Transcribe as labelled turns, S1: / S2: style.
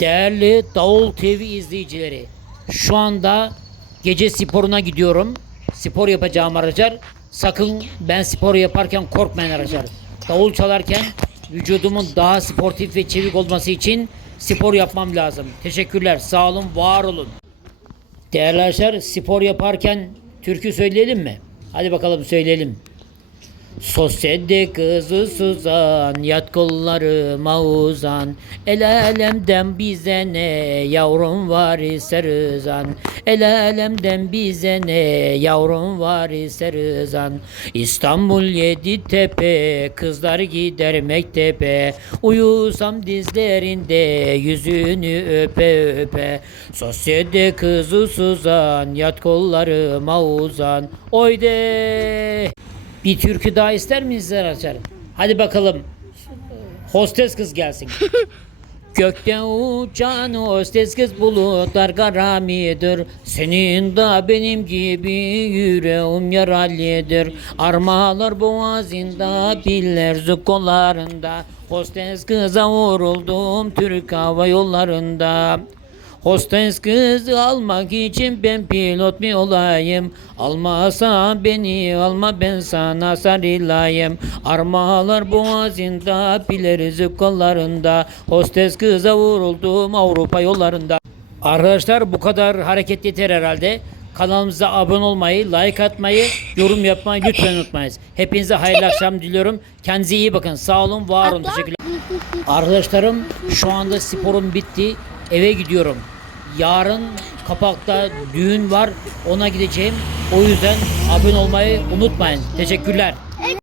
S1: Değerli Davul TV izleyicileri, şu anda gece sporuna gidiyorum. Spor yapacağım aracar. Sakın ben spor yaparken korkmayın aracar. Davul çalarken vücudumun daha sportif ve çevik olması için spor yapmam lazım. Teşekkürler, sağ olun, var olun. Değerli arkadaşlar, spor yaparken türkü söyleyelim mi? Hadi bakalım söyleyelim. Sosyete kızı Suzan, yat kollarıma uzan. El alemden bize ne, yavrum var ise rızan. El alemden bize ne, yavrum var ise rızan. İstanbul yedi tepe, kızlar gider mektebe. Uyusam dizlerinde, yüzünü öpe öpe. Sosyete kızı Suzan, yat kollarıma uzan. Oyde! Bir türkü daha ister miyiz açarım? Hadi bakalım. Hostes kız gelsin. Gökte uçan hostes kız bulutlar garamidir. Senin de benim gibi yüreğim yaralıdır. Armalar boğazında, piller zukkolarında. Hostes kıza vuruldum Türk hava yollarında. Hostes kızı almak için ben pilot mu olayım? Almasa beni alma ben sana sarılayım. Armalar boğazında, pileriz kollarında. Hostes kıza vuruldum Avrupa yollarında. Arkadaşlar bu kadar hareket yeter herhalde. Kanalımıza abone olmayı, like atmayı, yorum yapmayı lütfen unutmayınız. Hepinize hayırlı akşam diliyorum. Kendinize iyi bakın. Sağ olun, var olun. Teşekkürler. Arkadaşlarım şu anda sporum bitti. Eve gidiyorum. Yarın kapakta düğün var. Ona gideceğim. O yüzden abone olmayı unutmayın. Teşekkürler.